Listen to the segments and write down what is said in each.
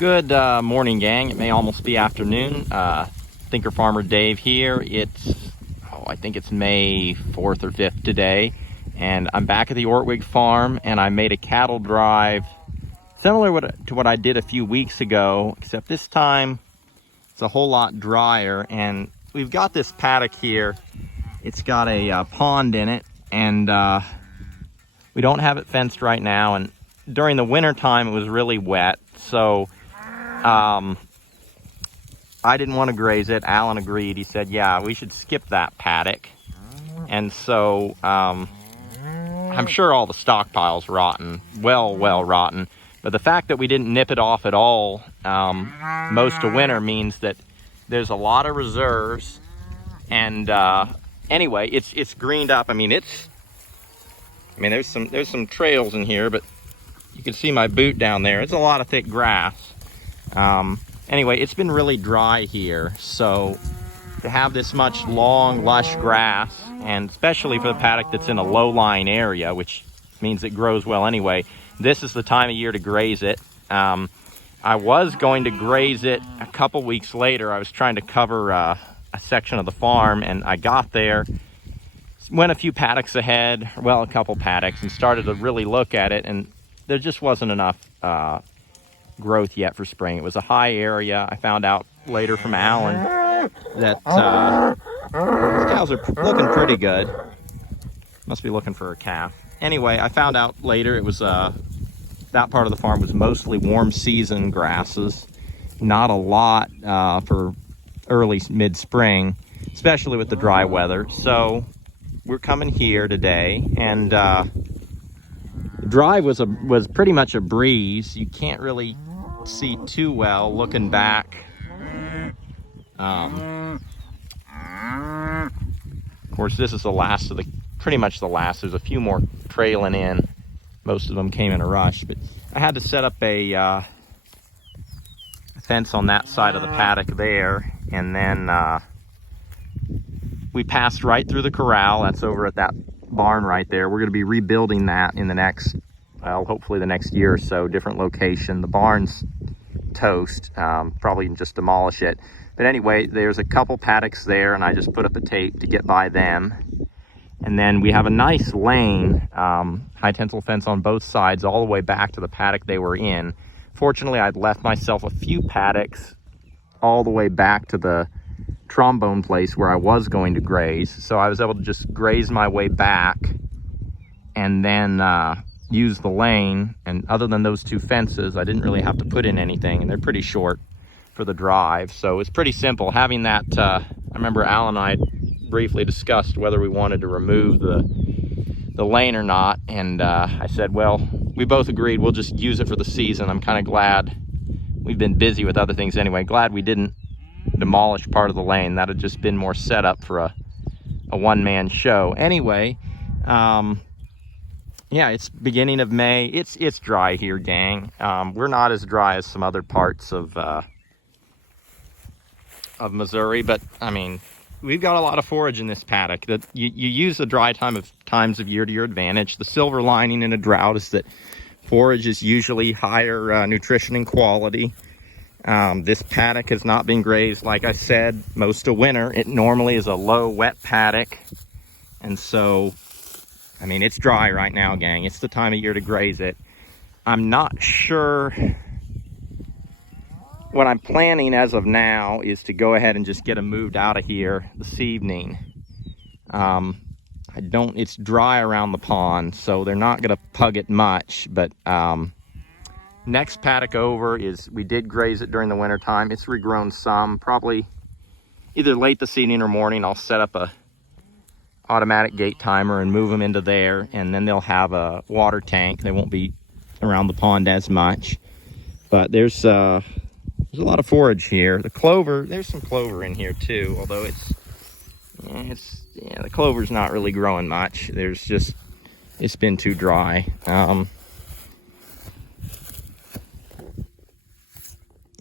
Good morning, gang. It may almost be afternoon. Thinker Farmer Dave here. I think it's May 4th or 5th today, and I'm back at the Ortweig farm, and I made a cattle drive similar to what I did a few weeks ago, except this time it's a whole lot drier. And we've got this paddock here. It's got a pond in it, and we don't have it fenced right now, and during the winter time it was really wet, so I didn't want to graze it. Alan agreed. He said, yeah, we should skip that paddock. And so I'm sure all the stockpile's rotten, well rotten. But the fact that we didn't nip it off at all most of winter means that there's a lot of reserves. And anyway, it's greened up. I mean, there's some trails in here, but you can see my boot down there. It's a lot of thick grass. Anyway, it's been really dry here, so to have this much long, lush grass, and especially for the paddock that's in a low-lying area, which means it grows well anyway, this is the time of year to graze it. I was going to graze it a couple weeks later. I was trying to cover a section of the farm, and I got there, went a few paddocks ahead, well, a couple paddocks, and started to really look at it, and there just wasn't enough growth yet for spring. It was a high area. I found out later from Alan that these cows are looking pretty good. Must be looking for a calf. Anyway, I found out later it was that part of the farm was mostly warm season grasses, not a lot for early mid-spring, especially with the dry weather. So we're coming here today, and drive was pretty much a breeze. You can't really see too well looking back. Of course, this is the last of pretty much the last. There's a few more trailing in. Most of them came in a rush, but I had to set up a fence on that side of the paddock there, and then we passed right through the corral. That's over at that barn right there. We're going to be rebuilding that in the next, well, hopefully the next year or so, different location. The barn's toast, probably just demolish it. But anyway, there's a couple paddocks there, and I just put up a tape to get by them. And then we have a nice lane, high tensile fence on both sides, all the way back to the paddock they were in. Fortunately, I'd left myself a few paddocks all the way back to the trombone place where I was going to graze, so I was able to just graze my way back and then use the lane. And other than those two fences, I didn't really have to put in anything, and they're pretty short for the drive, so it's pretty simple. Having that, I remember Alan and I briefly discussed whether we wanted to remove the lane or not, and I said, well, we both agreed we'll just use it for the season. I'm kind of glad we've been busy with other things anyway. Glad we didn't demolish part of the lane. That had just been more set up for a one-man show. Anyway, yeah, it's beginning of May. It's dry here, gang. We're not as dry as some other parts of Missouri, but I mean, we've got a lot of forage in this paddock. That you use the dry times of year to your advantage. The silver lining in a drought is that forage is usually higher nutrition and quality. This paddock has not been grazed, like I said, most of winter. It normally is a low, wet paddock. And so, I mean, it's dry right now, gang. It's the time of year to graze it. I'm not sure. What I'm planning as of now is to go ahead and just get them moved out of here this evening. It's dry around the pond, so they're not gonna pug it much, but next paddock over we did graze it during the winter time. It's regrown some, probably either late this evening or morning. I'll set up a automatic gate timer and move them into there, and then they'll have a water tank. They won't be around the pond as much, but there's a lot of forage here. The clover, there's some clover in here too, although the clover's not really growing much. It's been too dry.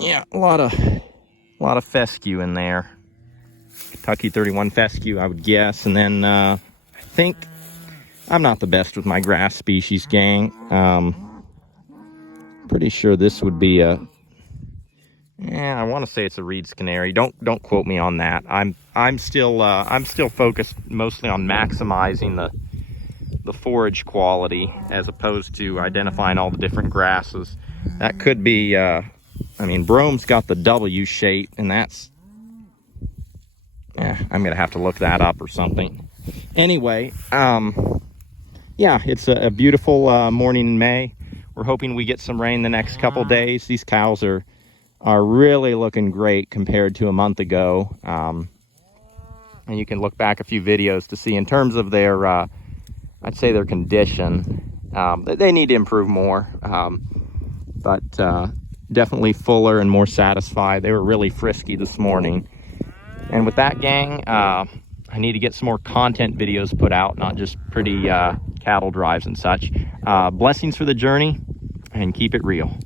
Yeah, a lot of fescue in there. Kentucky 31 fescue, I would guess. And then I think I'm not the best with my grass species, gang. Pretty sure this would be a Yeah, I want to say it's a Reed's Canary. Don't quote me on that. I'm still focused mostly on maximizing the forage quality as opposed to identifying all the different grasses. That could be, I mean, brome's got the W shape, and that's, yeah, I'm gonna have to look that up or something. Anyway, yeah, it's a beautiful morning in May. We're hoping we get some rain the next couple days. These cows are really looking great compared to a month ago. And you can look back a few videos to see in terms of their, I'd say their condition. They need to improve more, but definitely fuller and more satisfied. They were really frisky this morning. And with that, gang, I need to get some more content videos put out, not just pretty cattle drives and such. Blessings for the journey, and keep it real.